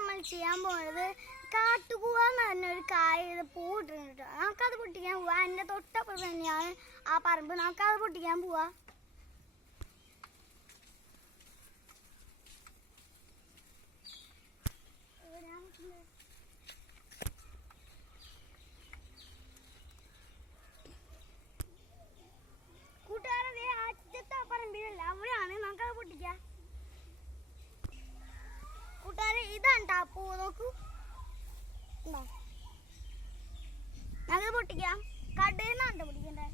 നമ്മൾ ചെയ്യാൻ പോകുന്നത് കാട്ടുകൂവ എന്ന് പറഞ്ഞൊരു കായ പൂവിട്ടുണ്ട്. നമുക്കത് പൊട്ടിക്കാൻ പോവാ. എൻ്റെ തൊട്ടപ്പുറത്ത് തന്നെയാണ് ആ പറമ്പ്. നമുക്കത് പൊട്ടിക്കാൻ പോവാ. കൂട്ടുകാരെ ആദ്യത്തെ പറമ്പിലല്ല, അവിടെയാണ്. നമുക്കത് പൊട്ടിക്കാം. കൂട്ടുകാരെ ഇതാണ് ടാ പൂ. നോക്കൂ, ഞങ്ങൾ പൊട്ടിക്കാം. കടയിൽ നിന്നാണ് പൊട്ടിക്കണ്ടേ.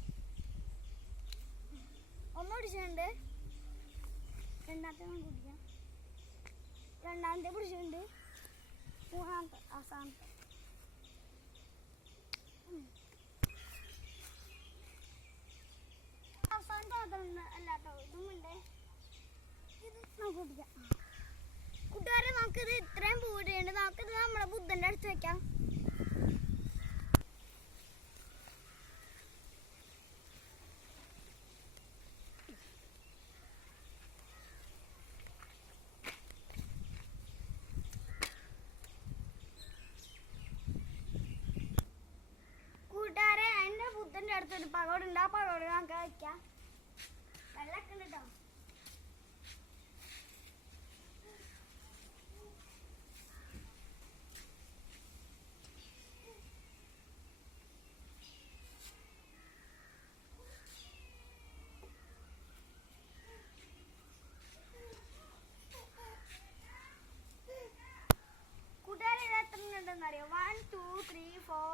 ഒന്ന് പിടിച്ചിട്ടുണ്ട്. രണ്ടാമത്തെ പൊട്ടിക്കാം. രണ്ടാമത്തെ പിടിച്ചിട്ടുണ്ട്. മൂന്നാമത്തെ അവസാനത്തെ. അവസാനത്തെ അല്ലാട്ടോ, ഇതുമുണ്ട്. ഇത് നമുക്ക് പൊട്ടിക്കാം. കൂട്ടുകാരെ നമുക്കിത് ഇത്രയും പൂവിട്ടുണ്ട്. നമുക്കിത് നമ്മുടെ ബുദ്ധൻ്റെ അടുത്ത് വെക്കാം. കൂട്ടുകാരെ എൻ്റെ ബുദ്ധൻ്റെ അടുത്തൊരു പകോടുണ്ട്. ആ പകോട് നമുക്ക് വയ്ക്കാം. വെള്ളമൊക്കെ ഉണ്ട് കേട്ടോ. കൂട്ടുകാരെ ഇത് എത്ര ഉണ്ടെന്നറിയോ? 1 2 3 4